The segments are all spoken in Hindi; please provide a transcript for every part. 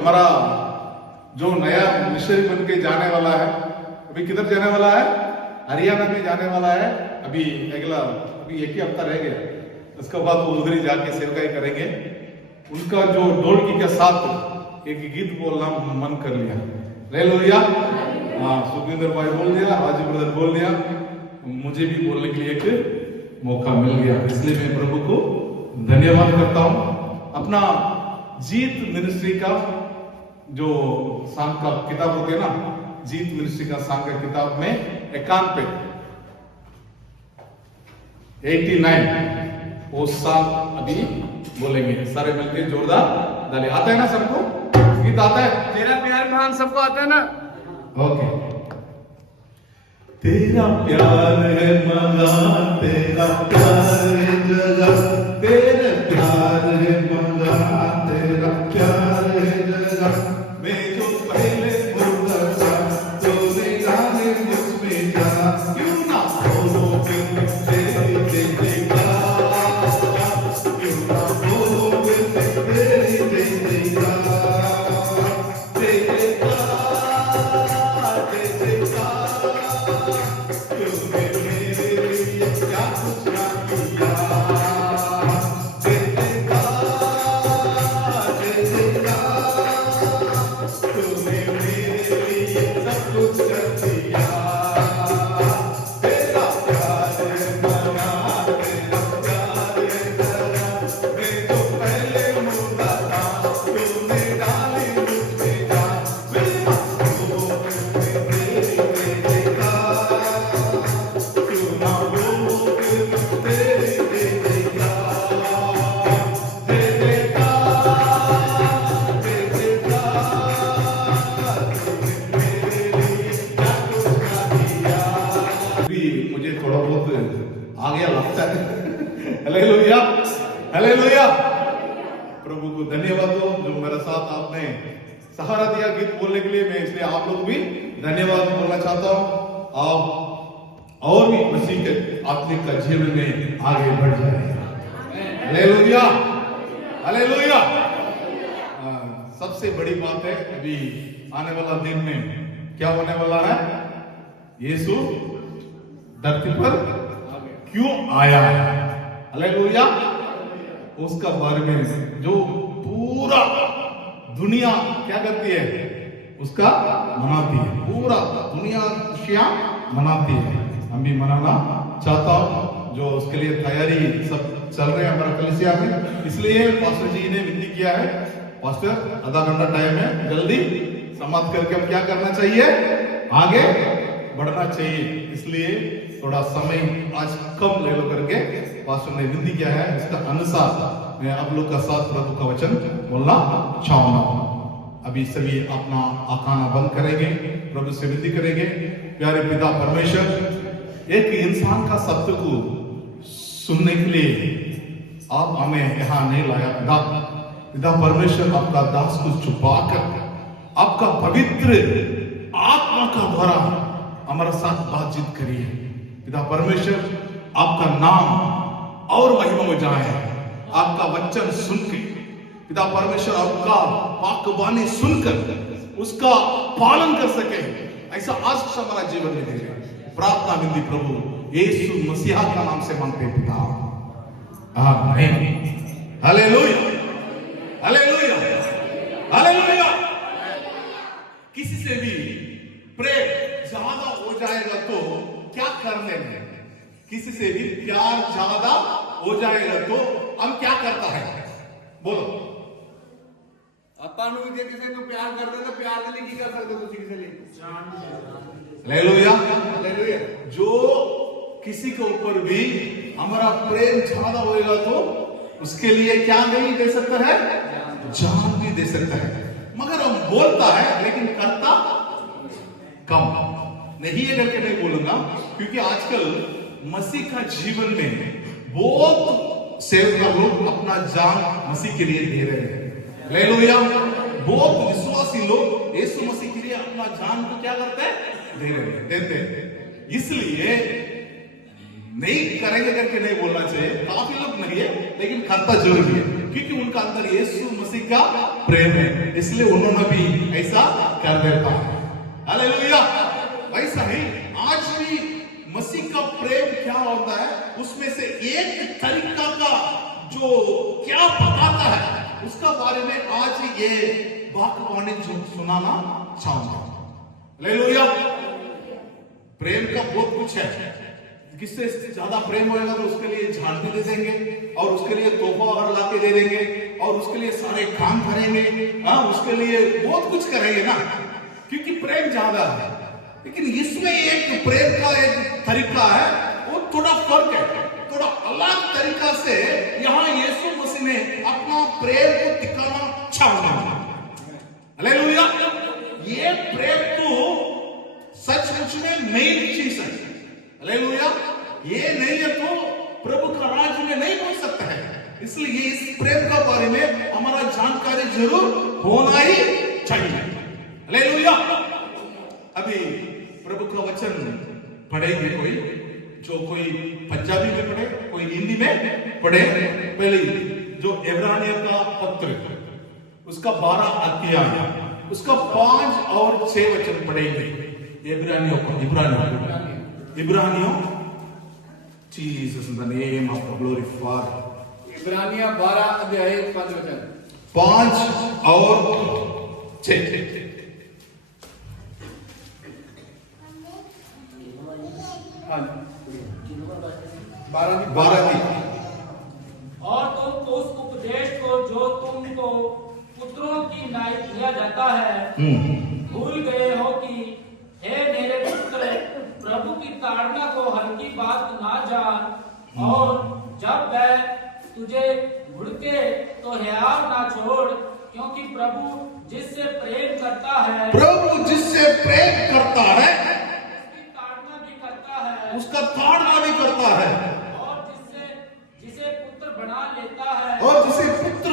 हमारा जो नया मिशनरी बन के जाने वाला है, अभी किधर जाने वाला है? हरियाणा में जाने वाला है। अभी अभी एक ही हफ्ता रह गया, उसके बाद वो उधर ही जाके सेवकाई करेंगे। उनका जो ढोलकी के साथ एक गीत बोलना मन कर लिया। हालेलुया। हाँ, सुखविंदर भाई बोल दिया, हाजी ब्रदर बोल दिया, मुझे भी बोलने के लिए एक मौका मिल गया, इसलिए मैं प्रभु को धन्यवाद करता हूँ। अपना जीत मिनिस्ट्री का जो सांग का किताब होते हैं ना, जीत मिनिस्ट्री का सांग का किताब में 91 89 वो सांग अभी बोलेंगे सारे मिलके जोरदार ताली। आता है ना सबको? गीत आता है? तेरा प्यार महान सबको आता है ना? ओके। तेरा प्यार है महान, तेरा प्यार है जगह, तेरा प्यार है महान, तेरा प्यार है जगह। मैं जो पहले मुर्दा था, तो जाने मुझमें जाना, क्यों ना बोलो फिर तेरी देगा, क्यों ना बोलो फिर तेरी देगा, देगा, देगा। तूने मेरे लिए क्या कुछ ना किया, देगा, देगा। तूने मेरे लिए सब कुछ कर दिया। तेरा प्यार है महान, तेरा प्यार है जगह। मैं तो पहले मुर्दा था, तूने डाली मुझ में जान। मेरी आंखों में तेरी देगा, क्यों ना बोलो फिर तेरी देगा, देगा, देगा। भी मुझे थोड़ा बहुत आ गया लगता है। Hallelujah, hallelujah. प्रभु को धन्यवाद दो जो मेरे साथ आपने सहारा दिया गीत बोलने के लिए। मैं इसलिए आप लोग भी धन्यवाद बोलना चाहता हूँ। आप और भी मसीह के आत्मिक का जीवन में आगे बढ़ जाए। Hallelujah, hallelujah. सबसे बड़ी बात है, अभी आने वाला दिन में क्या होने वाला है? यीशु धरती पर क्यों आया? हालेलुया। उसका बारे में जो पूरा दुनिया क्या करती है, उसका मनाती है। पूरा दुनिया खुशियां मनाती है। हम भी मनाना चाहता हूं, जो उसके लिए तैयारी सब चल रहे हैं हमारा कलीसिया में। इसलिए पास्टर जी ने विनती किया है, पास्टर आधा घंटा टाइम है, जल्दी समाप्त करके हम क्या करना चाहिए? आगे बढ़ना चाहिए। इसलिए थोड़ा समय आज कम ले लो करके पास्टर ने विनती किया है। इसका अनुसार मैं आप लोग का साथ प्रभु का वचन बोलना चाहूंगा। अभी सभी अपना आखाना बंद करेंगे, प्रभु से विनती करेंगे। प्यारे पिता परमेश्वर, एक इंसान का सत्य को सुनने के लिए आप हमें यहाँ नहीं लाया पिता परमेश्वर। आपका दास को छुपाकर आपका पवित्र आत्मा का द्वारा हमारे साथ बातचीत करिए पिता परमेश्वर। आपका नाम और महिमा हो जाए। आपका वचन सुन के पिता परमेश्वर, आपका वाक्यवाणी सुनकर उसका पालन कर सके, ऐसा आशीष हमारा जीवन में दे। प्रार्थना विनती प्रभु यीशु मसीहा का नाम से मांगते पिता, आमीन। Hallelujah, hallelujah, hallelujah. किसी से भी प्रेम ज्यादा हो जाएगा तो क्या करने में? किसी से भी प्यार ज्यादा हो जाएगा तो हम क्या करता है? बोलो। अपन किसी को प्यार करते तो प्यार के लिए की कर सकते, किसी के लिए हालेलुया, हालेलुया। जो किसी के ऊपर भी हमारा प्रेम ज्यादा होएगा तो उसके लिए क्या नहीं दे सकता है? जान भी दे सकता है। मगर हम बोलता है लेकिन करता कम नहीं है करके नहीं बोलूंगा, क्योंकि आजकल मसीह का जीवन में बहुत सेवक लोग अपना जान मसीह के लिए दे रहे हैं। हालेलुया। बहुत विश्वासी लोग यीशु मसीह के लिए अपना जान को क्या करते हैं? दे रहे हैं, देते हैं। इसलिए नहीं करेंगे करके नहीं बोलना चाहिए। काफी लोग नहीं है लेकिन करता जरूर है। क्योंकि उनका अंदर यीशु मसीह का प्रेम है, इसलिए उन्होंने भी ऐसा कर देता है। हालेलुया। वैसा ही आज भी मसीह का प्रेम क्या होता है, उसमें से एक तरीका का जो क्या बताता है उसका बारे में आज ये वाक्यवाणी सुनाना चाहूंगा। हालेलुया। प्रेम का बहुत कुछ है, किससे ज्यादा प्रेम होगा तो उसके लिए जान भी दे देंगे और उसके लिए तोहफा और लाके दे देंगे और उसके लिए सारे काम करेंगे, उसके लिए बहुत कुछ करेंगे ना, क्योंकि प्रेम ज्यादा है। लेकिन इसमें एक प्रेम का एक तरीका है, वो थोड़ा फर्क है, थोड़ा अलग तरीका से यहाँ यीशु मसीह ने अपना प्रेम को दिखाना चाहा। हालेलुया। ये प्रेम तो सचमुच में मेन चीज है। हालेलुया। ये नहीं है तो प्रभु का राज्य में नहीं पहुंच सकता है, इसलिए इस प्रेम का बारे में हमारा जानकारी जरूर होना ही चाहिए। हालेलुया। अभी प्रभु का वचन पढ़ेंगे, कोई पंजाबी में पढ़े, कोई हिंदी में पढ़े। पहले जो इब्रानियों का पत्र उसका 12 अध्याय उसका 5 और 6 वचन पढ़ेंगे। इब्रानियों Jesus in the name of the glory father. इब्रानिया 12 अध्याय 5 वचन 5 और 6। हाँ 12 और तुम उस उपदेश को जो तुमको पुत्रों की नाई दिया जाता है भूल गए हो कि हे मेरे पुत्र, प्रभु की ताड़ना को हल्की बात ना जान, और जब वह तुझे भुड़के तो हियाव ना छोड़, क्योंकि प्रभु जिससे प्रेम करता है उसका ताड़ना भी करता है, और जिसे पुत्र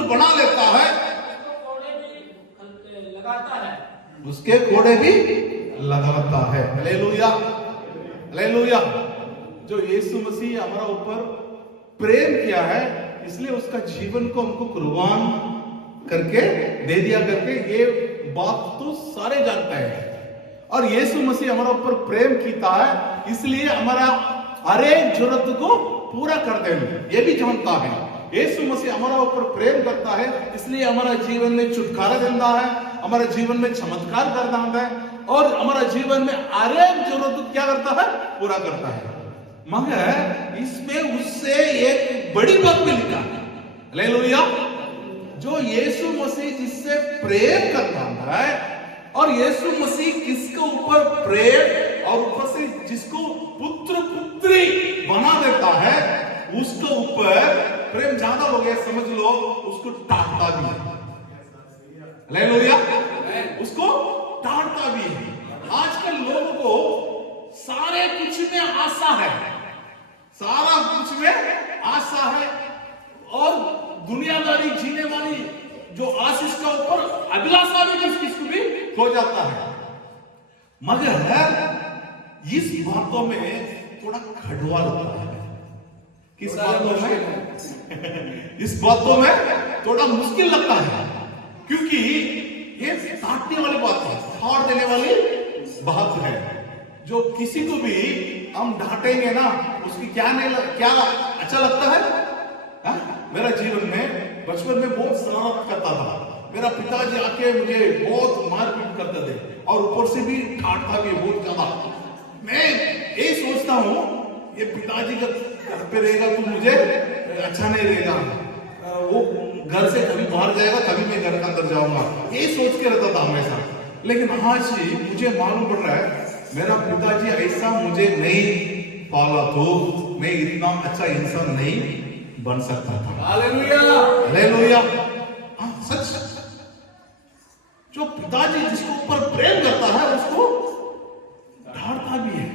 बना लेता है उसको कोड़े भी लगाता है। उसके कोड़े भी लगाता है। हालेलुया। हालेलुया। जो यीशु मसीह हमारा ऊपर प्रेम किया है, इसलिए उसका जीवन को हमको कुर्बान करके दे दिया करके, ये बात तो सारे जानते हैं। और यीशु मसीह हमारा ऊपर प्रेम किया है, इसलिए हमारा हर एक जरूरत को पूरा कर देंगे, ये भी जानता है। यीशु मसीह हमारा ऊपर प्रेम करता है, इसलिए हमारा जीवन में छुटकारा देता है, हमारे जीवन में चमत्कार करता है, और हमारा जीवन में हर एक जरूरत क्या करता है, पूरा करता है। मगर इसमें उससे एक बड़ी बात भी लिखा है। हालेलुया। जो यीशु मसीह जिससे प्रेम करता है, और यीशु मसीह किसके ऊपर प्रेम और ऊपर से जिसको पुत्र पुत्री बना देता है, उसके ऊपर प्रेम ज्यादा हो गया, समझ लो उसको डांटता भी है। हालेलुया। उसको डांटता भी है। आजकल लोगों को सारे कुछ में आशा है, सारा कुछ में आशा है, और दुनियादारी जीने वाली जो आशीष का ऊपर अभिलाषा भी किसको भी हो जाता है। मगर इस बातों में थोड़ा खड़वा लगता है। किस बातों में इस बातों में थोड़ा मुश्किल लगता है, क्योंकि ये डांटने वाली बात है, फाड़ देने वाली बात है। जो किसी को भी हम डांटेंगे ना, उसकी क्या अच्छा लगता है। मेरा जीवन में बचपन में बहुत शरारत करता था। मेरा पिताजी आके मुझे बहुत मारपीट करते थे, और ऊपर से भी डांटता भी बहुत ज्यादा। मैं यही सोचता हूँ, ये पिताजी का घर पे रहेगा तो मुझे अच्छा नहीं रहेगा, वो घर से कभी बाहर जाएगा तभी मैं घर के अंदर जाऊंगा, यही सोच के रहता था हमेशा। लेकिन आज मुझे मालूम पड़ रहा है, मेरा पिताजी ऐसा मुझे नहीं पाला तो मैं इतना अच्छा इंसान नहीं बन सकता था। हालेलुया। हालेलुया। सच। जो पिताजी जिसको ऊपर प्रेम करता है उसको डांटता भी है,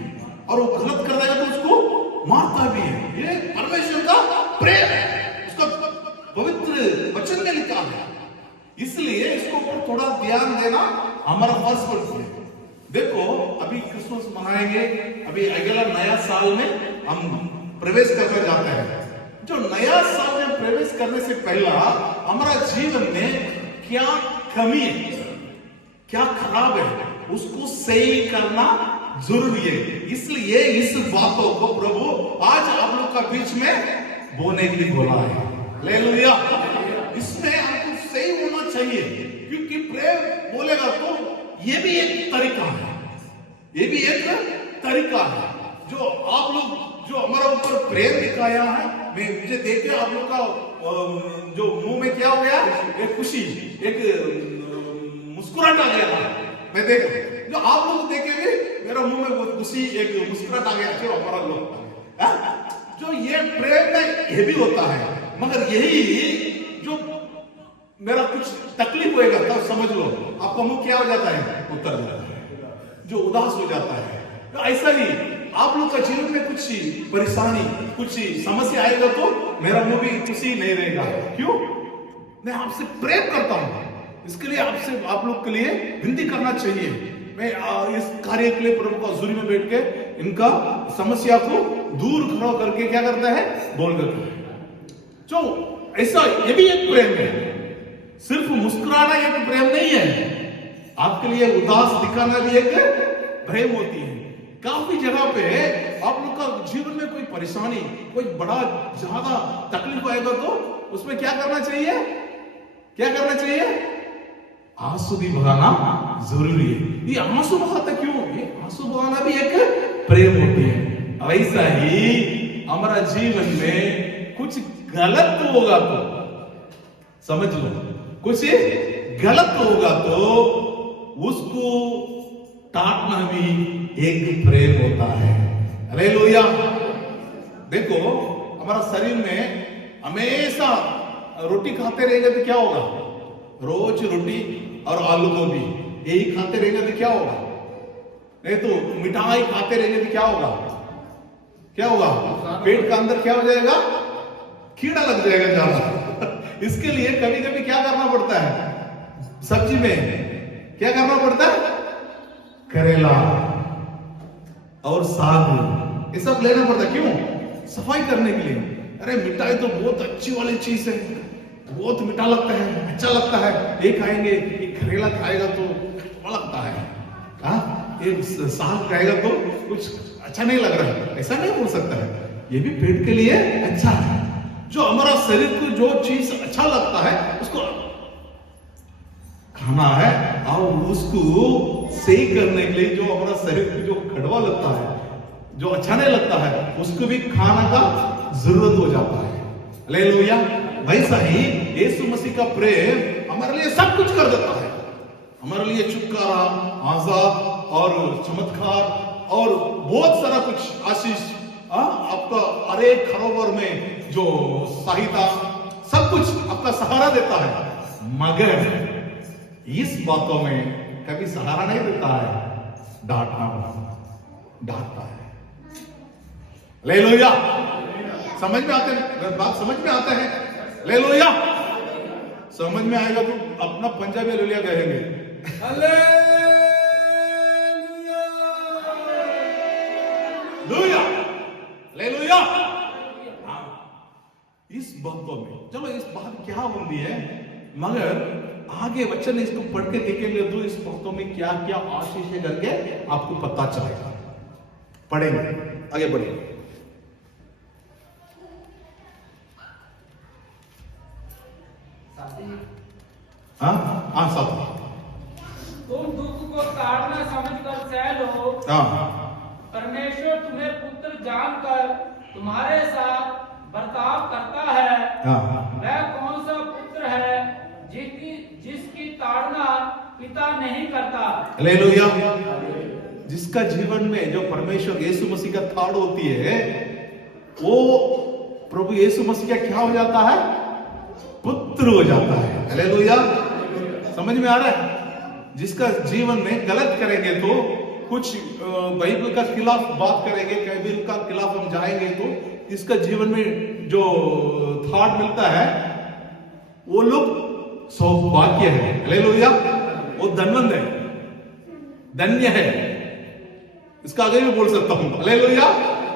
और वो गलत कर देगा तो उसको मारता भी है। ये परमेश्वर का प्रेम है, उसका पवित्र वचन में लिखा है। इसलिए इसको ऊपर थोड़ा ध्यान देना हमारा फर्ज बनता है। देखो, अभी क्रिसमस मनाएंगे, अभी अगला नया साल में हम प्रवेश करने जाते हैं। जो नया साल में प्रवेश करने से पहला हमारा जीवन में क्या कमी है, क्या खराब है, उसको सही करना जरूरी है। इसलिए इस बातों को प्रभु आज आप लोग का बीच में बोलने के लिए बोला है। हालेलुया। इसमें आपको सही होना चाहिए, क्योंकि प्रेम बोलेगा तो ये भी एक तरीका है, ये भी एक तरीका है जो आप लोग जो हमारा ऊपर प्रेम दिखाया है। मैं मुझे देख के आप लोग का जो मुंह में क्या हो गया, एक खुशी, एक मुस्कुराहट आ गया। मैं देख जो आप लोग देखे भी मेरा मुंह में बहुत खुशी, एक मुस्कुराहट आ गया। चलो हमारा लोग जो ये प्रेम में ये भी होता है, मगर यही जो मेरा कुछ तकलीफ होएगा तब समझ लो आपका मुंह क्या हो जाता है, उतर जाता है, जो उदास हो जाता है। तो ऐसा ही आप लोग का जीवन में कुछ परेशानी, कुछ समस्या आएगा तो मेरा मुंह भी खुशी नहीं रहेगा। क्यों? मैं आपसे प्रेम करता हूं, इसके लिए आपसे आप लोग के लिए विनती करना चाहिए। मैं इस कार्य के लिए प्रभु का हुजूरी में बैठ के इनका समस्या को दूर खड़ा करके क्या करता है, बोल करता है। जो ऐसा ये भी एक प्रेम है, सिर्फ मुस्कुराना एक प्रेम नहीं है, आपके लिए उदास दिखाना भी एक प्रेम होती है। काफी जगह पे आप लोग का जीवन में कोई परेशानी, कोई बड़ा ज्यादा तकलीफ आएगा तो उसमें क्या करना चाहिए, क्या करना चाहिए, आंसू भी बहाना जरूरी है। ये आंसू बहाता क्यों? ये आंसू बहाना भी एक प्रेम होती है। ऐसा ही हमारा जीवन में कुछ गलत होगा तो समझ लो, कुछ गलत होगा तो उसको टाटना भी एक प्रेम होता है। हालेलुया। देखो हमारा शरीर में हमेशा रोटी खाते रहेंगे तो क्या होगा, रोज रोटी और आलू गोभी यही खाते रहेंगे तो क्या होगा, नहीं तो मिठाई खाते रहेंगे तो क्या होगा, क्या होगा, पेट का अंदर क्या हो जाएगा, कीड़ा लग जाएगा ज्यादा। इसके लिए कभी कभी क्या करना पड़ता है, सब्जी में क्या करना पड़ता है, करेला और साग ये सब लेना पड़ता है। क्यों? सफाई करने के लिए। अरे मिठाई तो बहुत अच्छी वाली चीज है, बहुत मीठा लगता है, अच्छा लगता है, ये खाएंगे, ये करेला खाएगा तो अच्छा लगता है, ये साग खाएगा तो कुछ अच्छा नहीं लग रहा है, ऐसा नहीं हो सकता है। ये भी पेट के लिए अच्छा है। जो हमारा शरीर को जो चीज अच्छा लगता है उसको खाना है, और उसको सही करने के लिए जो हमारा शरीर को जो कड़वा लगता है, जो अच्छा नहीं लगता है, उसको भी खाना का जरूरत हो जाता है। हालेलुया। वैसा ही यीशु मसीह का प्रेम हमारे लिए सब कुछ कर देता है, हमारे लिए छुटकारा, आजाद और चमत्कार और बहुत सारा कुछ आशीष, आपका हर एक खरोबर में जो सहायता, सब कुछ आपका सहारा देता है। मगर इस बातों में कभी सहारा नहीं देता है, डांटता है। हालेलुया। समझ में आते हैं, बात समझ में आता है। हालेलुया। समझ में आएगा तो अपना पंजाबी हालेलुया कहेंगे। हालेलुया। इस बातों में चलो, इस बात क्या बोली है, मगर आगे बच्चे ने इसको पढ़ के देखेंगे तो इस बातों में क्या क्या आशीष है करके आपको पता चलेगा। पढ़ेंगे, आगे बढ़ेंगे। हाँ साथ तुम दुख को ताड़ना समझकर सह लो। परमेश्वर तुम्हें पुत्र जानकर तुम्हारे साथ बर्ताव करता है। वह कौन सा पुत्र है जिसकी ताड़ना पिता नहीं करता। हालेलुया। जिसका जीवन में जो परमेश्वर यीशु मसीह का ताड़ होती है, वो प्रभु यीशु मसीह का क्या हो जाता है, पुत्र हो जाता है। हालेलुया। समझ में आ रहा है? जिसका जीवन में गलत करेंगे तो कुछ बाइबल का खिलाफ बात करेंगे, बाइबल का खिलाफ हम जाएंगे तो इसका जीवन में जो थॉट मिलता है वो लोग सौभाग्य है। हालेलुया। वो धनवंत है, धन्य है, इसका आगे भी बोल सकता हूं। हालेलुया।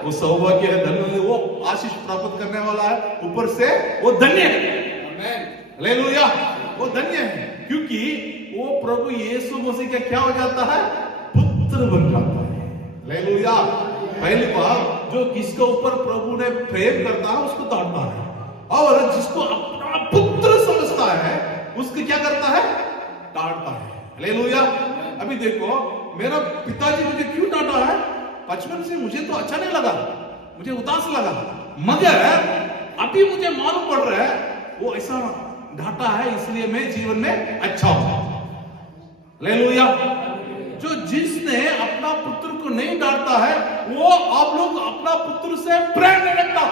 वो सौभाग्य है, धनवंत है, वो आशीष प्राप्त करने वाला है, ऊपर से वो धन्य है। हालेलुया। वो धन्य है क्योंकि वो प्रभु यीशु मसीह का क्या हो जाता है, पुत्र बन जाता है। हालेलुया। पहली बार जो किसके ऊपर प्रभु ने प्रेम करता है उसको डांटता है, और जिसको अपना पुत्र समझता है उसको क्या करता है, डांटता है। हालेलुया। अभी देखो, मेरा पिताजी मुझे क्यों डांटा है, बचपन से मुझे तो अच्छा नहीं लगा, मुझे उदास लगा, मगर अभी मुझे मालूम पड़ रहा है वो ऐसा डांटा है इसलिए मैं जीवन में अच्छा हूं। हालेलुया। जो जिसने अपना पुत्र को नहीं डांटता है वो आप लोग अपना पुत्र से प्रेम नहीं रखता।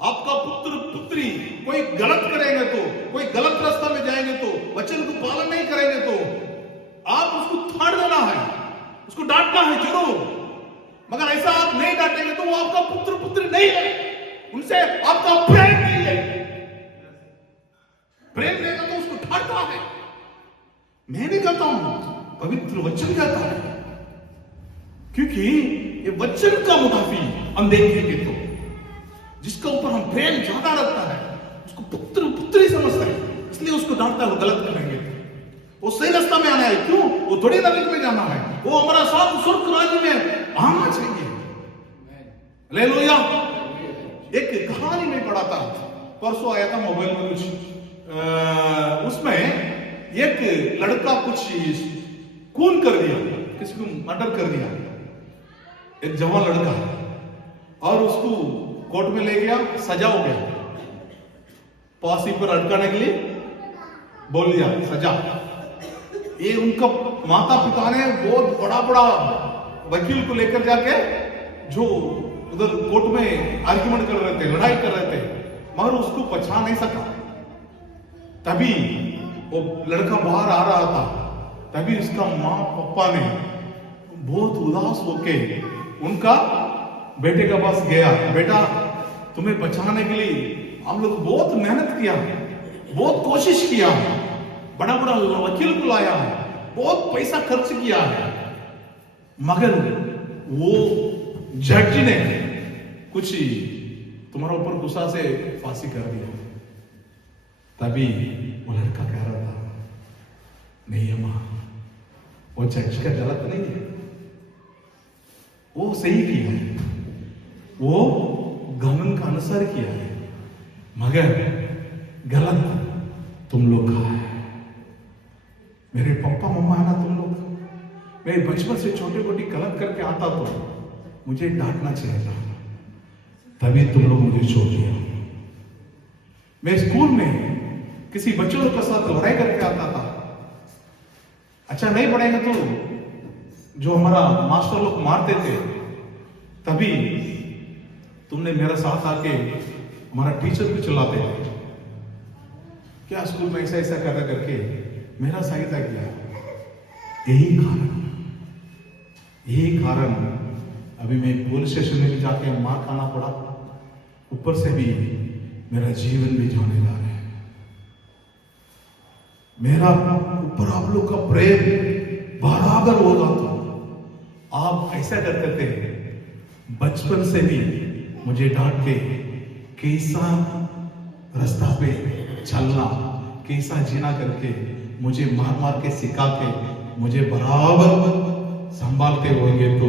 आपका पुत्र पुत्री कोई गलत करेंगे तो, कोई गलत रास्ता में जाएंगे तो, वचन को पालन नहीं करेंगे तो आप उसको थाड़ देना है, उसको डांटना है जरूर, मगर ऐसा आप नहीं डांटेंगे तो वो आपका पुत्र पुत्री नहीं है, उनसे आपका प्रेम नहीं है। प्रेम रहेगा तो उसको ठाड़ता है। मैं नहीं कहता हूं, पवित्र वचन कहता है, क्योंकि ये वचन का मुताफी हम देखेंगे तो जिसका ऊपर हम प्रेम ज्यादा रखता है उसको पुत्र पुत्री समझता है, इसलिए उसको डांटता है। वो गलत करेंगे वो सही रास्ता में आना है, क्यों, वो थोड़ी नरक में जाना है, वो हमारा साथ स्वर्ग राज्य में आना चाहिए। हालेलुया। एक कहानी में पढ़ा था, परसों आया था मोबाइल में कुछ, उसमें एक लड़का कुछ खून कर दिया, किसी को मर्डर कर दिया, एक जवान लड़का, और उसको कोर्ट में ले गया, सजा हो गया, फांसी पर अटकाने के लिए बोल दिया सजा। ये उनका माता पिता ने बहुत बड़ा बड़ा वकील को लेकर जाके जो उधर कोर्ट में आर्ग्यूमेंट कर रहे थे, लड़ाई कर रहे थे, मगर उसको पहचान नहीं सका। तभी वो लड़का बाहर आ रहा था, तभी उसका माँ पापा ने बहुत उदास होके उनका बेटे के पास गया, बेटा तुम्हें बचाने के लिए हम लोग बहुत मेहनत किया, बहुत कोशिश किया, बड़ा बड़ा वकील को लाया, बहुत पैसा खर्च किया है, मगर वो जज ने कुछ तुम्हारे ऊपर गुस्सा से फांसी कर दिया। तभी वो लड़का कह रहा था, नहीं अम्मा, वो जज का गलत नहीं है, वो सही किया है, वो कानून का अनुसार किया है, मगर गलत तुम लोग का है। मेरे पापा मम्मा है ना तुम लोग, मैं बचपन से छोटे मोटी गलत करके आता तो मुझे डांटना चाहिए था, तभी तुम लोग मुझे छोड़ दिया। मैं स्कूल में किसी बच्चों के साथ लड़ाई करके आता था, अच्छा नहीं पढ़ेंगे तो जो हमारा मास्टर लोग मारते थे, तभी तुमने मेरे साथ आके हमारा टीचर को चिल्लाते थे, क्या स्कूल में ऐसा ऐसा कर करके मेरा सहायता किया। यही कारण अभी मैं पुलिस स्टेशन में भी जाके मार खाना पड़ा, ऊपर से भी मेरा जीवन भी जाने लगा है। मेरा ऊपर आप लोग का प्रेम बराबर होगा तो आप ऐसा करते थे, बचपन से भी मुझे डांट के कैसा रास्ता पे चलना, कैसा जीना करके मुझे मार मार के सिखा के मुझे बराबर संभालते होंगे तो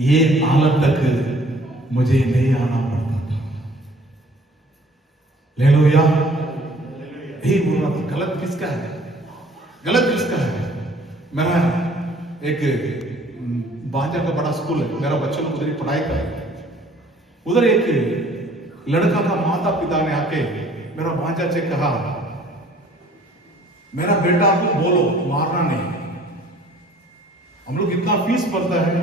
ये हालत तक मुझे नहीं आना पड़ता था। हालेलुया। यही बोल रहा था, गलत किसका है, गलत किसका है। मेरा एक बाजा का बड़ा स्कूल है, मेरा बच्चों को उधर पढ़ाई कर, उधर एक लड़का का माता पिता ने आके मेरा भांजा से कहा, मेरा बेटा आपको बोलो मारना नहीं, हम लोग इतना फीस भरता है,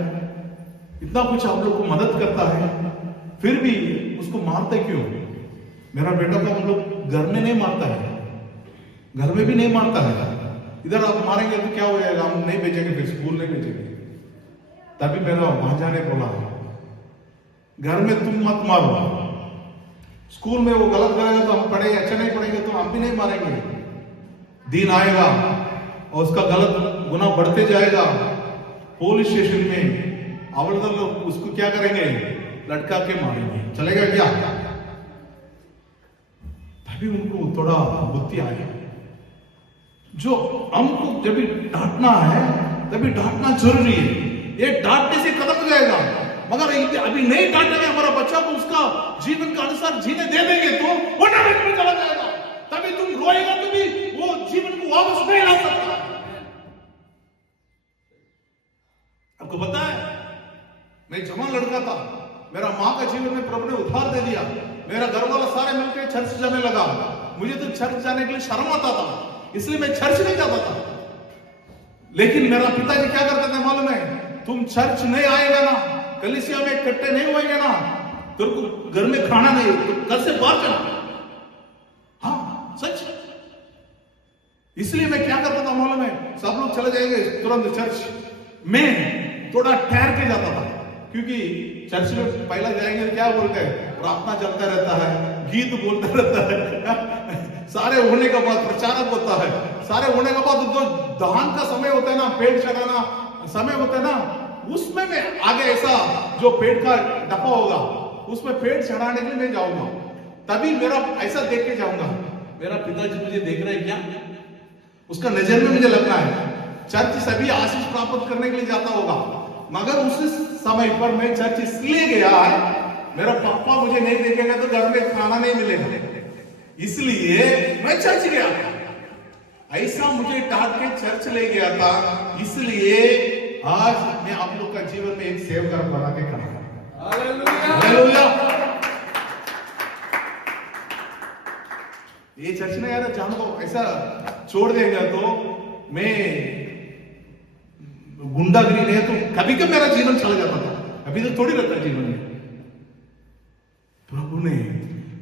इतना कुछ आप लोग को मदद करता है, फिर भी उसको मारते क्यों। मेरा बेटा को हम लोग घर में नहीं मारता है, घर में भी नहीं मारता है, इधर आप मारेंगे तो क्या हो जाएगा, हम नहीं भेजेंगे, फिर स्कूल नहीं भेजेंगे। तभी मेरा भांजा ने बोला, घर में तुम मत मारो, स्कूल में वो गलत करेगा तो हम पढ़ेंगे, अच्छा नहीं पढ़ेंगे तो हम भी नहीं मारेंगे। दिन आएगा और उसका गलत गुनाह बढ़ते जाएगा, पुलिस स्टेशन में हवलदार लोग उसको क्या करेंगे, लटका के मारेंगे, चलेगा क्या। तभी उनको थोड़ा बुद्धि आया। जो हमको जब भी डांटना है तभी डांटना जरूरी है, ये डांटने से खत्म हो जाएगा। मगर अभी नहीं डांटेंगे हमारा बच्चा को, उसका जीवन का अनुसार जीने दे देंगे तो वो नरक में चला जाएगा। तभी तुम रोएगा तो भी वो जीवन को वापस नहीं ला सकता। आपको पता है, मैं जवान लड़का था, मेरा माँ का जीवन में प्रभु ने उद्धार दे दिया। मेरा घर वाला सारे मिलकर चर्च जाने लगा। मुझे तो चर्च जाने के लिए शर्म आता था, इसलिए मैं चर्च नहीं जाता था। लेकिन मेरा पिताजी क्या करते थे मालूम है, तुम चर्च नहीं आएगा ना, कलीसिया में इकट्ठे नहीं होएंगे ना, तेरे को घर में खाना नहीं, तो घर से बाहर चला। हाँ सच। इसलिए मैं क्या करता था मालूम है, सब लोग चले जाएंगे तुरंत चर्च, मैं थोड़ा ठहर के जाता था। क्योंकि चर्च में पहला जाएंगे क्या बोलते हैं, प्रार्थना चलता रहता है, गीत बोलता रहता है, सारे होने के बाद प्रचारक होता है, सारे होने के बाद जो दहन का समय होता है ना, पेट चढ़ाना समय होता है ना, उसमें मैं आगे ऐसा जो पेट का डब्बा होगा उसमें पेट चढ़ाने के लिए मैं जाऊंगा। तभी मेरा ऐसा देख के जाऊंगा, मेरा पिताजी मुझे देख रहे हैं क्या, उसका नजर में मुझे लगना है चर्च सभी आशीष प्राप्त करने के लिए जाता होगा। मगर उस समय पर मैं चर्च इसलिए गया है, मेरा पापा मुझे नहीं देखेगा तो घर में खाना नहीं मिलेगा, इसलिए मैं चर्च गया। ऐसा मुझे डांट के चर्च ले गया था, इसलिए आज मैं आप लोग का जीवन में एक सेवक बना के खड़ा हूं। हालेलुया। ये चर्च में यार जान को ऐसा छोड़ देगा तो मैं गुंडागिरी नहीं तो कभी कभी मेरा जीवन चला जाता था, अभी तो थोड़ी रहता जीवन में। प्रभु ने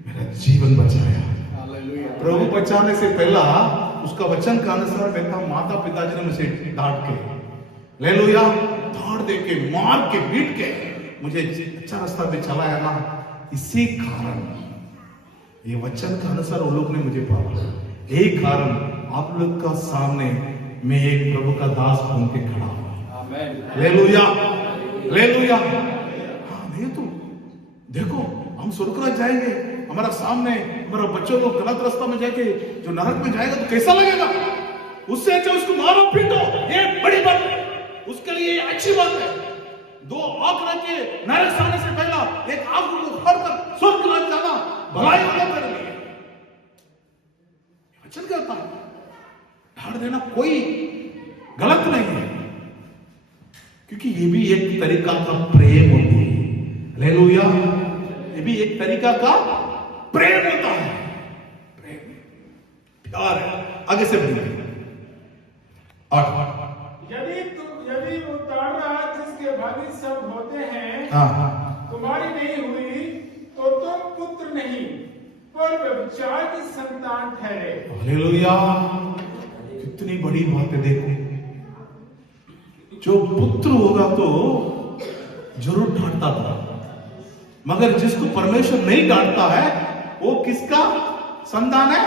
मेरा जीवन बचाया। प्रभु बचाने से पहला उसका वचन का अनुसार मेरा माता पिताजी ने मुझे डांट के, हालेलुया, डांट दे के, मार के, पीट के मुझे अच्छा रास्ता पे चलाया ना। इसी कारण ये वचन का अनुसार वो लोग ने मुझे पाला। यही कारण आप लोग का सामने मैं एक प्रभु का दास बन के खड़ा हूं। Hallelujah, hallelujah. हाँ नहीं तो देखो, हम स्वर्ग राज्य जाएंगे, हमारा सामने हमारा बच्चों को गलत रास्ता में जाके जो नरक में जाएगा तो कैसा लगेगा। उससे अच्छा उसको मारो पीटो, ये बड़ी बात है, उसके लिए अच्छी बात है। दो आंख रख के नरक जाने से पहला एक आंख को फाड़ कर स्वर्ग राज्य जाना भलाई वाला कर लिए वचन कहता है। ढाड़ देना कोई गलत नहीं है, क्योंकि ये भी एक तरीका का प्रेम होती है। हालेलुया, ये भी एक तरीका का प्रेम होता है, प्रेम, प्यार है। आगे से बढ़िए। यदि वो ताड़ना जिसके भागी सब होते हैं तुम्हारी नहीं हुई तो तुम पुत्र नहीं पर व्यभिचार की संतान ठहरे। हालेलुया, कितनी बड़ी बात है। देखो, जो पुत्र होगा तो जरूर डांटता था, मगर जिसको परमेश्वर नहीं डांटता है वो किसका संतान है?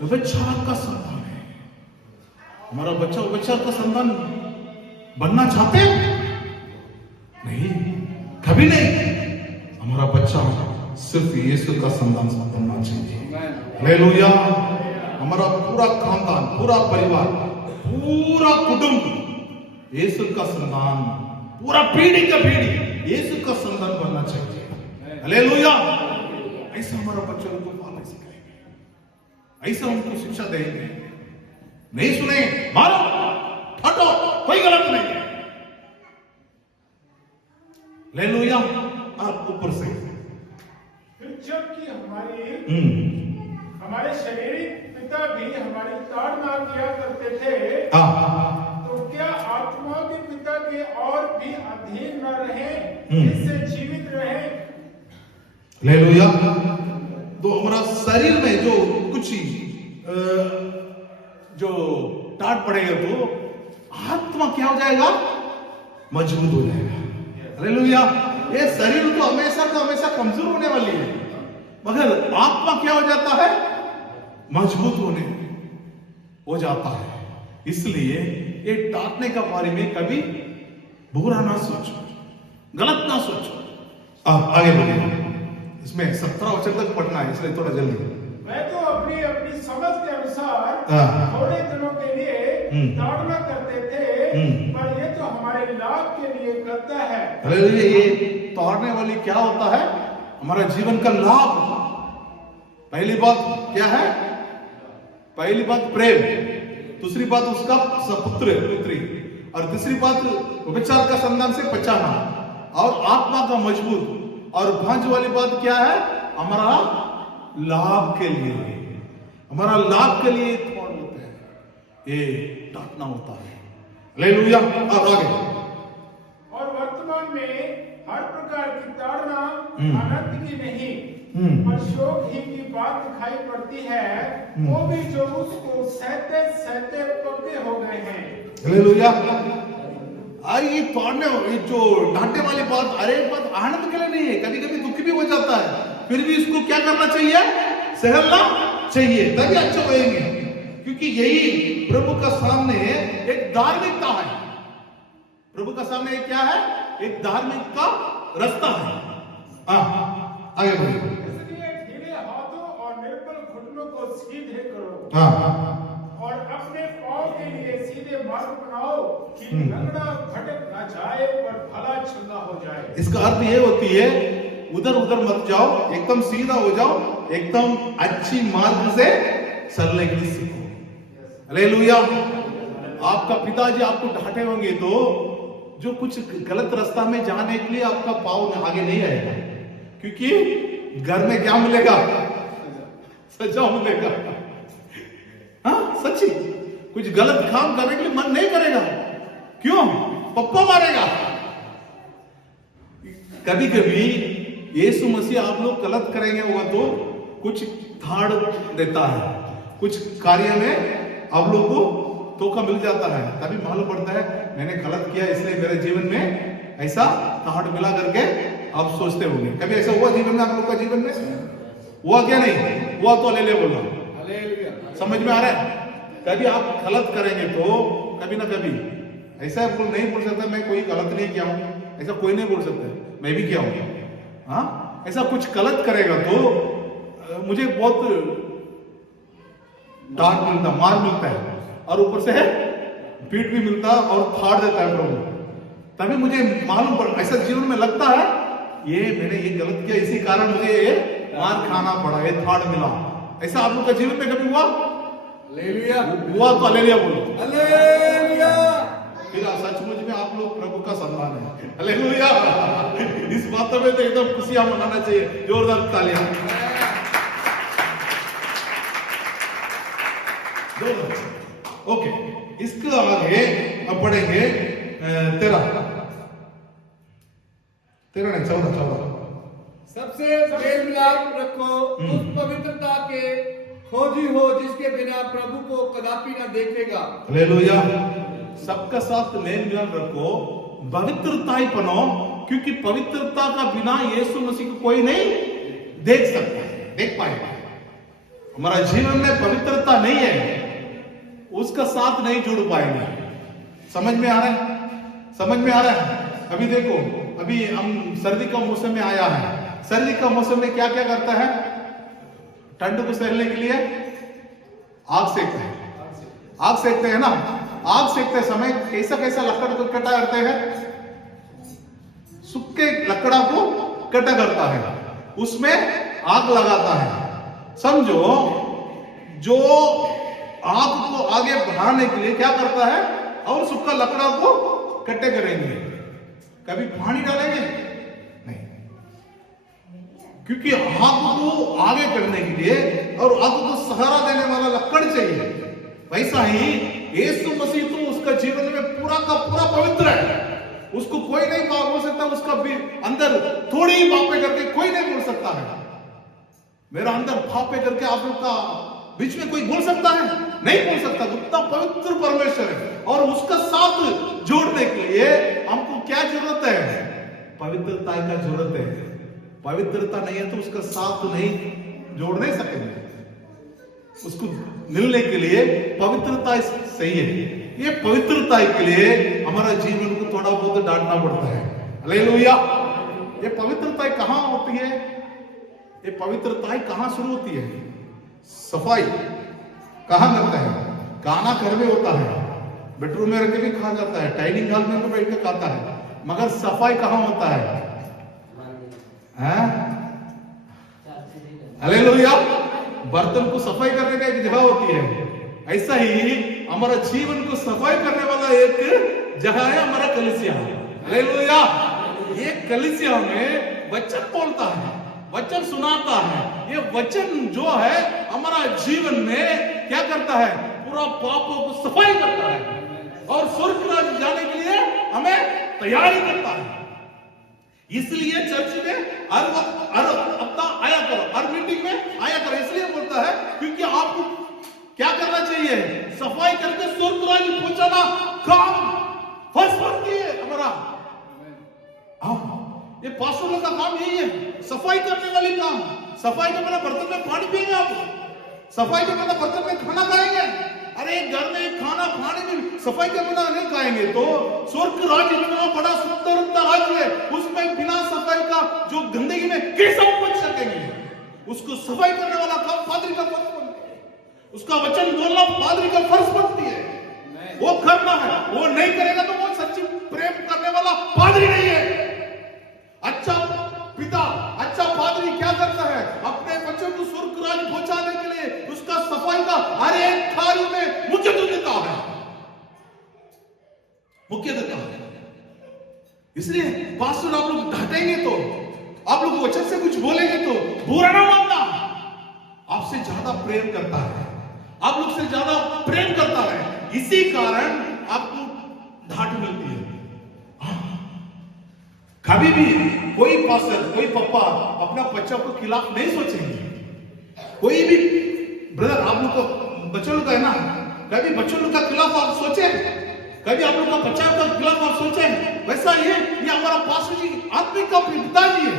व्यभिचार का संतान है। हमारा बच्चा व्यभिचार का संतान बनना चाहते हैं? नहीं, कभी नहीं। हमारा बच्चा सिर्फ यीशु का संतान बनना चाहिए। हालेलुया। हमारा पूरा खानदान, पूरा परिवार, पूरा कुटुंब यीशु का संतान, पूरा पीढ़ी का पीढ़ी यीशु का संतान बनना चाहिए। हालेलुया। ऐसा हमारा बच्चों को पालना सिखाएंगे, ऐसा उनको शिक्षा देंगे। नहीं सुने मारो, हटो, कोई गलत नहीं है। हालेलुया। आप ऊपर से जबकि हमारे शारीरिक पिता भी हमारी ताड़ना किया करते थे, तो क्या आत्मा के पिता के और भी अधीन न रहे जिससे जीवित रहे। हालेलुया। तो हमारा शरीर में जो कुछ जो टाट पड़ेगा तो आत्मा क्या हो जाएगा? मजबूत हो जाएगा। हालेलुया। ये शरीर तो हमेशा का हमेशा कमजोर होने वाली है, मगर आत्मा क्या हो जाता है? मजबूत हो जाता है। इसलिए ये डांटने का बारे में कभी बुरा ना सोचो, गलत ना सोचो। आगे बढ़िए। इसमें 17 वचन तक पढ़ना है, इसलिए थोड़ा जल्दी। मैं तो अपनी अपनी समझ के अनुसार हाँ। थोड़े दिनों के लिए ताड़ना करते थे, पर ये तो हमारे लाभ के लिए करता है। हालेलुया। ये तोड़ने वाली क्या होता है? हमारा जीवन का लाभ। पहली बात क्या है? पहली बात प्रेम, दूसरी बात उसका सपुत्र पुत्री, और तीसरी बात विचार का संधान से बचाना, और आत्मा का मजबूत, और भांज वाली बात क्या है? हमारा लाभ के लिए, हमारा लाभ के लिए थोड़ होते हैं, ये डांटना होता है। हालेलुया। और आगे, और वर्तमान में हर प्रकार की ताड़ना आनंद की नहीं पर शोक ही की बात दिखाई पड़ती है, वो भी जो उसको सहते सहते पक्के हो गए हैं। हालेलुया। ये तोड़ने, ये जो डांटे वाली बात, अरे बात आनंद के लिए नहीं है, कभी कभी दुख भी हो जाता है, फिर भी इसको क्या करना चाहिए? सहना चाहिए, तभी अच्छा होएंगे। क्योंकि यही प्रभु का सामने एक धार्मिकता है। प्रभु का सामने क्या है? एक धार्मिक का रास्ता है। आगे बढ़िए। इसलिए ढीले हाथों और निर्बल घुटनों को सीधे करो, और अपने पांव के लिए सीधे मार्ग बनाओ कि लंगड़ा भटक न जाए और भला चंगा हो जाए। इसका अर्थ ये होती है, उधर उधर मत जाओ, एकदम सीधा हो जाओ, एकदम अच्छी मार्ग से चलने के लिए सीखो। हालेलुया। आपका पिताजी आपको डांटे होंगे तो जो कुछ गलत रास्ता में जाने के लिए आपका पाँव आगे नहीं आएगा, क्योंकि घर में क्या मिलेगा? सजा मिलेगा। हाँ, सच्ची कुछ गलत काम करने के लिए मन नहीं करेगा। क्यों? पप्पा मारेगा। कभी कभी यीशु मसीह आप लोग गलत करेंगे होगा तो कुछ धाड़ देता है, कुछ कार्य में आप लोग को धोखा मिल जाता है, तभी मालूम पड़ता है मैंने गलत किया, इसलिए मेरे जीवन में ऐसा धाड़ मिला करके आप सोचते होंगे। कभी ऐसा हुआ जीवन में? आप लोग का जीवन में हुआ क्या? नहीं हुआ तो ले बोलो। समझ में आ रहा है? कभी आप गलत करेंगे तो कभी ना कभी ऐसा बोल नहीं बोल सकता मैं कोई गलत नहीं किया हूं, ऐसा कोई नहीं बोल सकता, मैं भी किया हूं। हाँ, ऐसा कुछ गलत करेगा तो मुझे बहुत डांट मिलता, मार मिलता है, और ऊपर से पीठ भी मिलता और फाड़ देता है प्रभु। तभी मुझे मालूम पड़, ऐसा जीवन में लगता है ये मैंने ये गलत किया, इसी कारण मुझे ये मार खाना पड़ा, ये फाड़ मिला। ऐसा आप लोग का जीवन में कभी हुआ? हालेलुया। हुआ तो हालेलुया बोलो। हालेलुया। फिर सचमुच में आप लोग प्रभु का सम्मान है। हालेलुया। इस बात में तो एकदम खुशियां मनाना चाहिए, जोरदार तालियां। ओके, इसके आगे अब पढ़ेंगे 13 नहीं 14। सबसे मेल मिलाप रखो, उस पवित्रता के खोजी हो जिसके बिना प्रभु को कदापि न देखेगा। हालेलुया। सबका साथ मेल मिलाप रखो, पवित्रता ही बनो, क्योंकि पवित्रता का बिना यीशु मसीह को कोई नहीं देख सकता, देख पाएगा। हमारा जीवन में पवित्रता नहीं है, उसका साथ नहीं जुड़ पाएंगे। समझ में आ रहा है? समझ में आ रहा है? अभी देखो, अभी हम सर्दी का मौसम में आया है। सर्दी का मौसम में क्या क्या करता है? ठंड को सहने के लिए आग सेकते हैं, आग सेकते हैं ना। आग सेकते समय कैसा कैसा लकड़ को कटा करते हैं? सूखे लकड़ा को कटा करता है, उसमें आग लगाता है। समझो, जो आग को आगे बढ़ाने के लिए क्या करता है? और सूखा लकड़ा को कट्टे करेंगे। कभी पानी डालेंगे? नहीं, क्योंकि आग को आगे करने के लिए और आग को सहारा देने वाला लकड़ चाहिए। वैसा ही यीशु मसीह तो उसका जीवन में पूरा का पूरा पवित्र है, उसको कोई नहीं बोल सकता, उसका भी अंदर थोड़ी ही बातें करके कोई नहीं बोल सकता है। मेरा अंदर भापे करके आप लोग का बीच में कोई बोल सकता है? नहीं बोल सकता। उतना पवित्र परमेश्वर है, और उसका साथ जोड़ने के लिए हमको क्या जरूरत है? पवित्रता का जरूरत है। पवित्रता नहीं है तो उसका साथ नहीं जोड़ नहीं सकेंगे। उसको मिलने के लिए पवित्रता सही है। ये पवित्रता के लिए हमारा जीवन को थोड़ा बहुत डांटना पड़ता है। हालेलुया। ये पवित्रता कहां होती है? ये पवित्रता कहां शुरू होती है? सफाई कहाँ करते हैं? खाना घर में होता है, बेडरूम में रख के भी खा जाता है, डाइनिंग हॉल में भी बैठ के खाता है, मगर सफाई कहाँ होता है? हालेलुया। बर्तन को सफाई करने का एक जगह होती है, ऐसा ही हमारा जीवन को सफाई करने वाला एक जगह है हमारा कलीसिया। हालेलुया। ये कलीसिया में वचन बोलता है, वचन सुनाता है। ये वचन जो है हमारा जीवन में क्या करता है? पूरा पापों को सफाई करता है और स्वर्ग राज्य जाने के लिए हमें तैयारी करता है। इसलिए चर्च में हर वक्त हर हफ्ता आया करो, हर मीटिंग में आया करो। इसलिए बोलता है क्योंकि आपको क्या करना चाहिए? सफाई करके स्वर्ग राज्य पहुंचाना काम फर्स्ट बनती है हमारा। ये पास्टरों का काम यही है, सफाई करने वाले काम। सफाई के बिना बर्तन में पानी पिएंगे आप, सफाई के बिना बर्तन में खाना खाएंगे। अरे घर में खाना खाने में सफाई के बिना नहीं खाएंगे तो स्वर्ग राज्य इतना बड़ा सुंदर राज्य है, उसमें बिना सफाई का जो गंदगी में कैसे पहुंच सकेंगे? उसको सफाई करने वाला काम पादरी का फर्ज बनती है, उसका वचन बोलना पादरी का फर्ज बनती है, वो करना है। वो नहीं करेगा तो वो सच्ची प्रेम करने वाला पादरी नहीं है। अच्छा पिता, अच्छा पादरी क्या करता है? अपने बच्चों को स्वर्ग राज्य पहुंचाने के लिए उसका सफाई का हर एक कार्य में मुख्य देता है, मुख्य देता है। इसलिए पास्टर आप लोग डांटेंगे तो, आप लोग वचन से कुछ बोलेंगे तो बुरा ना मानना। आपसे ज्यादा प्रेम करता है, आप लोग से ज्यादा प्रेम करता है, इसी कारण आपको डांट मिलती है। कभी भी कोई पास्टर, कोई पप्पा अपना बच्चा को खिलाफ नहीं सोचेंगे। कोई भी ब्रदर, आप लोग को बच्चों लोग का है ना, कभी बच्चों लोग का खिलाफ आप सोचे? कभी आप लोग का बच्चा का खिलाफ आप सोचे? वैसा ये हमारा पास्टर जी आत्मिक का पिताजी है,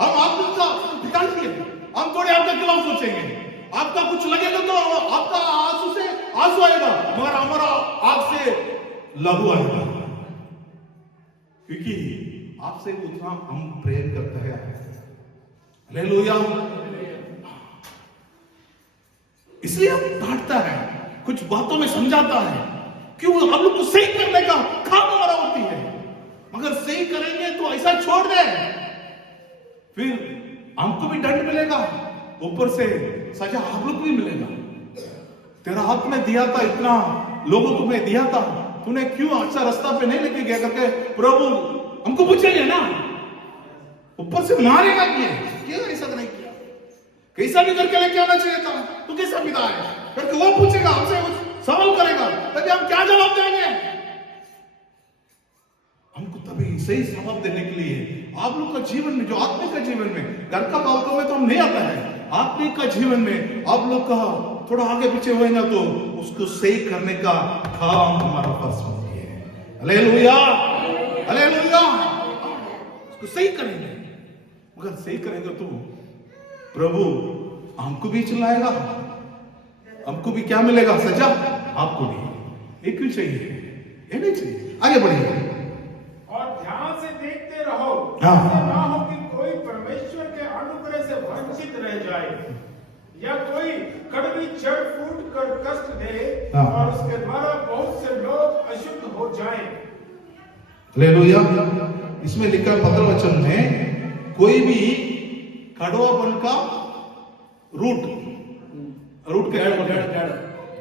हम आत्मिक का पिताजी है, हम थोड़े आपके खिलाफ सोचेंगे। आपका कुछ लगेगा तो आपका आंसू से आंसू आएगा, मगर हमारा आंख से लहू आएगा, क्योंकि आपसे उतना हम प्रेम करते हैं। हालेलुया। इसलिए हम डांटता है, कुछ बातों में समझाता है, क्यों? हम लोग को सही करने का काम हमारा होती है, मगर सही करेंगे तो ऐसा छोड़ दे, फिर हमको भी दंड मिलेगा, ऊपर से सजा हम लोग भी मिलेगा। तेरा हाथ में दिया था, इतना लोगों को मैं दिया था, तूने क्यों अच्छा रास्ता पे नहीं लेके गया करके प्रभु हमको पूछेंगे ना, ऊपर से मारेगा क्यों ऐसा नहीं किया, कैसा भी करके लेके आना चाहिए था, तू कैसा पिता है करके वो पूछेगा, हमसे सवाल करेगा, तभी हम क्या जवाब देंगे? हमको तभी सही जवाब देने के लिए आप लोग का जीवन में, जो आत्मिक का जीवन में, घर का बातों में तो हम नहीं आता है, आत्मिक का जीवन में आप लोग का थोड़ा आगे पीछे हुए ना तो उसको सही करने का काम हमारा फर्ज बनती है। Hallelujah, hallelujah. उसको सही करेंगे, मगर सही करेंगे तो प्रभु हमको भी चिल्लाएगा, हमको भी क्या मिलेगा? सजा आपको भी। एक भी चाहिए, ये नहीं चाहिए। आगे बढ़िए और ध्यान से देखते रहो, हाँ। ऐसे ना हो कि कोई परमेश्वर के अनुग्रह से वंचित रह जाए या कोई कड़वी जड़ फूट कर कष्ट दे हाँ। और उसके द्वारा बहुत से लोग अशुद्ध हो जाएं। हालेलुया। इसमें लिखा पत्र वचन में, कोई भी कड़वापन का रूट के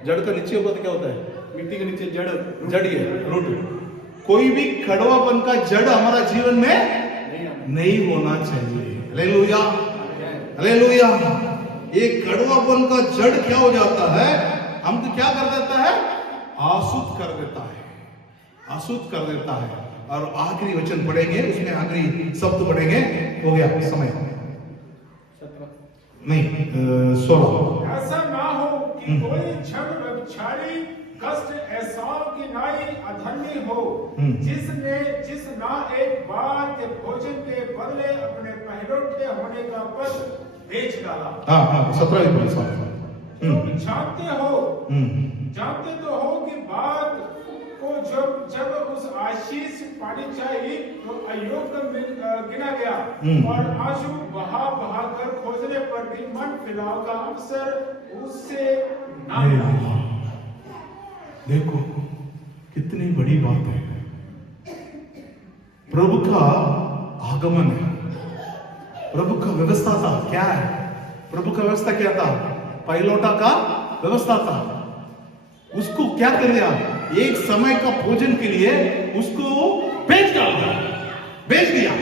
जड़ का नीचे ऊपर क्या होता है? मिट्टी के नीचे जड़ ही है रूट। कोई भी कड़वापन का जड़ हमारा जीवन में नहीं होना चाहिए। Hallelujah, hallelujah. एक कड़वापन का जड़ क्या हो जाता है? हमको क्या कर देता है? आसुत कर देता है, आसुत कर देता है। और आखिरी वचन पढ़ेंगे, उसमें आखिरी शब्द पढ़ेंगे, हो गया समय नहीं 16। ऐसा ना हो कि कोई झड़ व्यभिचारी कष्ट ऐसा की नाई अधर्मी हो, जिस ना एक बार के भोजन के बदले अपने पहलौठे होने का पद बेच डाला। हाँ 17 तुम जानते तो हो कि बात को जब उस आशीष पानी चाहिए वो अयोग्य गिना गया और आंसू बहा बहा कर खोजने पर भी मन फिलहाल का अवसर उससे ना मिला। देखो कितनी बड़ी बात है। प्रभु का आगमन है, प्रभु का व्यवस्था था। क्या है प्रभु का व्यवस्था? क्या था? पहिलौटा का व्यवस्था था। उसको क्या कर दिया? एक समय का भोजन के लिए उसको बेच डाला, बेच दिया।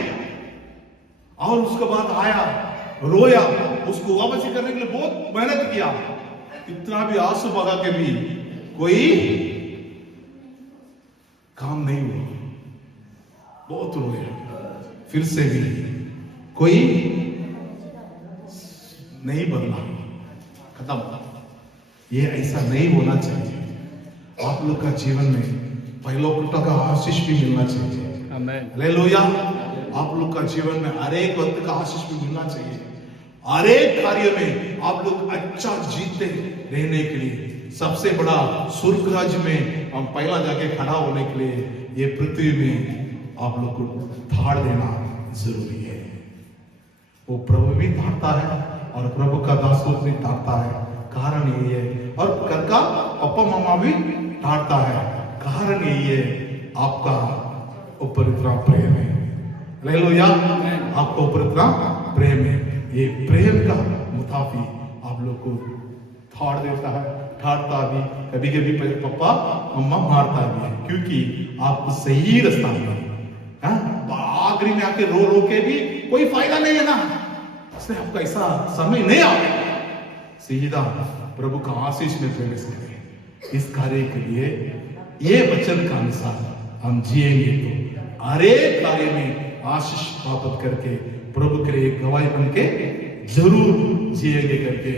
और उसके बाद आया, रोया, उसको वापस करने के लिए बहुत मेहनत किया। इतना भी आंसू बगा के भी कोई काम नहीं हुआ। बहुत रोया, फिर से भी कोई नहीं बदला, खत्म। ये ऐसा नहीं होना चाहिए। आप लोग का जीवन में पहिलौटा का आशीष भी मिलना चाहिए। आमेन। हालेलुया। आप लोग का जीवन में हर एक वक्त का आशीष भी मिलना चाहिए। हर एक कार्य में आप लोग अच्छा जीते रहने के लिए, सबसे बड़ा स्वर्ग राज्य में हम पहला जाके खड़ा होने के लिए ये पृथ्वी में आप लोग को धाड़ देना जरूरी है। वो प्रभु भी धाड़ता है और प्रभु का दासों भी धाड़ता है। कारण यही है, और घर का पापा मामा भी धाड़ता है। कारण यही है, आपका ऊपर इतना प्रेम है। हालेलुया। आपका ऊपर इतना प्रेम है। ये प्रेम का मुताबिक आप लोग को धाड़ देता है, ठाड़ता भी, कभी कभी पापा मम्मा मारता भी है, क्योंकि आपको सही रास्ता में आखिरी में आके रो रो के भी कोई फायदा नहीं है ना। इसलिए आपका ऐसा समय नहीं आएगा। सीधा प्रभु का आशीष में प्रवेश करें। इस कार्य के लिए ये वचन का अनुसार हम जिएंगे तो हर एक कार्य में आशीष प्राप्त करके प्रभु के लिए गवाही बन के जरूर जिएंगे करके